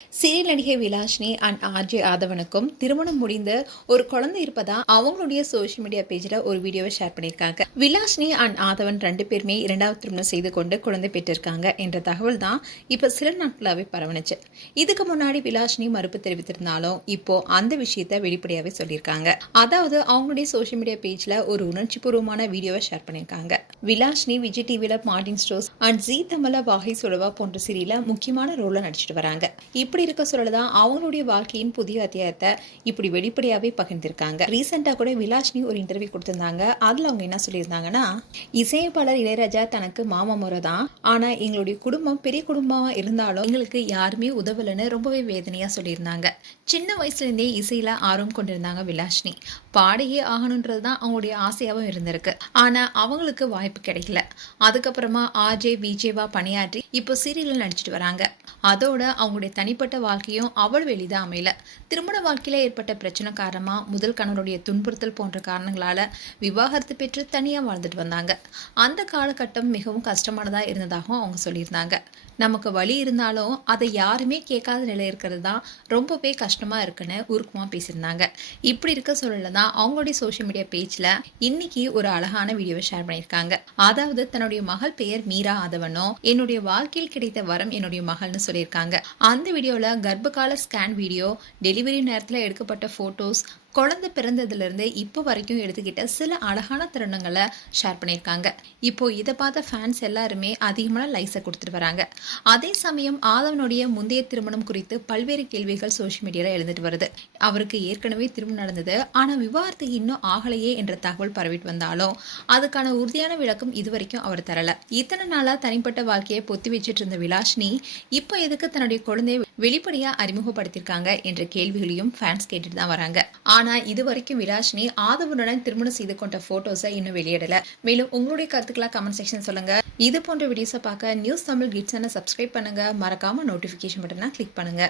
Serial நடிகை Vilashini and RJ ஆதவனுக்கும் திருமணம் முடிந்து ஒரு குழந்தை இருப்பதா அவங்களுடைய சோஷியல் மீடியா பேஜில் ஒரு வீடியோவை ஷேர் பண்ணியிருக்காங்க. விலாஷினி அண்ட் ஆதவன் ரெண்டு பேருமே இரண்டாவது திருமணம் செய்து கொண்டு குழந்தை பெற்றிருக்காங்க என்ற தகவல் தான் இப்போ சில நாட்களாகவே பரவணுச்சு. இதுக்கு முன்னாடி விலாஷினி மறுப்பு தெரிவித்திருந்தாலும் இப்போ அந்த விஷயத்த வெளிப்படையாகவே சொல்லியிருக்காங்க. அதாவது அவங்களுடைய சோஷியல் மீடியா பேஜில் ஒரு உணர்ச்சிபூர்வமான வீடியோவை ஷேர் பண்ணியிருக்காங்க. விலாஷினி விஜய் டிவியில் மார்டின் ஸ்டோர்ஸ் அண்ட் ஜீ தமிழ வாகை சுடவா போன்ற சீரியல்ல முக்கியமான ரோலை நடிச்சிட்டு வராங்க. இப்படி இருக்க சொல்லதான் அவங்களுடைய வாழ்க்கையின் புதிய அத்தியாயத்தை இப்படி வெளிப்படையாவே பகிர்ந்திருக்காங்க. ரீசெண்டா கூட விலாஷினி ஒரு இன்டர்வியூ கொடுத்திருந்தாங்க. அதுல அவங்க என்ன சொல்லியிருந்தாங்கன்னா, இசையமைப்பாளர் இளையராஜா தனக்கு மாமா முறை தான், ஆனா எங்களுடைய குடும்பம் பெரிய குடும்பமா இருந்தாலும் எங்களுக்கு யாருமே உதவலன்னு ரொம்பவே வேதனையா சொல்லியிருந்தாங்க. சின்ன வயசுல இருந்தே இசையில ஆர்வம் கொண்டிருந்தாங்க விலாஷினி. பாடியே ஆகணுன்றதுதான் அவங்களுடைய ஆசையாவும் இருந்திருக்கு. ஆனா அவங்களுக்கு வாய்ப்பு கிடைக்கல. அதுக்கப்புறமா ஆர்ஜே விஜேவா பணியாற்றி இப்போ சீரியல்ல நடிச்சிட்டு வராங்க. அதோட அவங்களுடைய தனிப்பட்ட வாழ்க்கையும் அவ்வளவு எளிதா அமையல. திருமண வாழ்க்கையில ஏற்பட்ட பிரச்சனை காரணமா முதல் கணவருடைய துன்புறுத்தல் போன்ற காரணங்களால விவாகரத்து பெற்று தனியா வாழ்ந்துட்டு வந்தாங்க. அந்த காலகட்டம் மிகவும் கஷ்டமானதா இருந்ததாகவும் அவங்க சொல்லியிருந்தாங்க. நமக்கு வலி இருந்தாலும் அதை யாருமே கேட்காத நிலை இருக்கிறது தான் ரொம்பவே கஷ்டமா இருக்குன்னு உருக்கமா பேசியிருந்தாங்க. இப்படி இருக்க சொல்லல தான் அவங்களுடைய சோஷியல் மீடியா பேஜ்ல இன்னைக்கு ஒரு அழகான வீடியோவை ஷேர் பண்ணியிருக்காங்க. அதாவது தன்னுடைய மகள் பெயர் மீரா ஆதவனும் என்னுடைய வாழ்க்கையில் கிடைத்த வரம் என்னுடைய மகள்னு சொல்லியிருக்காங்க. அந்த வீடியோல கர்ப்பகால ஸ்கேன் வீடியோ, டெலிவரி நேரத்தில் எடுக்கப்பட்ட போட்டோஸ், குழந்தை பிறந்ததுல இருந்து இப்போ வரைக்கும் எடுத்துக்கிட்ட சில அழகான தருணங்களை ஷேர் பண்ணியிருக்காங்க. இப்போ இதை பார்த்த ஃபேன்ஸ் எல்லாருமே அதிகமான லைக்ஸை கொடுத்துட்டு வராங்க. அதே சமயம் ஆதவனுடைய முந்தைய திருமணம் குறித்து பல்வேறு கேள்விகள் சோஷியல் மீடியால எழுந்துட்டு வருது. அவருக்கு ஏற்கனவே திருமணம் நடந்தது, ஆனா விவாகரத்து இன்னும் ஆகலையே என்ற தகவல் பரவிட்டு வந்தாலும் அதுக்கான உறுதியான விளக்கம் இதுவரைக்கும் அவர் தரல. இத்தனை நாளா தனிப்பட்ட வாழ்க்கையை பொத்தி வச்சுட்டு இருந்த விலாஷினி இப்போ எதுக்கு தன்னுடைய குழந்தையை வெளிப்படையா அறிமுகப்படுத்திருக்காங்க என்ற கேள்விகளையும் ஃபேன்ஸ் கேட்டுட்டு தான் வராங்க. ஆனா இது வரைக்கும் விலாஷினி ஆதவனுடன் திருமணம் செய்து கொண்ட போட்டோஸை இன்னும் வெளியிடல. மேலும் உங்களுடைய கருத்துக்களை கமெண்ட் செக்ஷன் சொல்லுங்க. இது போன்ற வீடியோஸை பார்க்க நியூஸ் தமிழ் கிட்ஸ் சப்ஸ்கிரைப் பண்ணுங்க. மறக்காம நோட்டிபிகேஷன் பட்டனை கிளிக் பண்ணுங்க.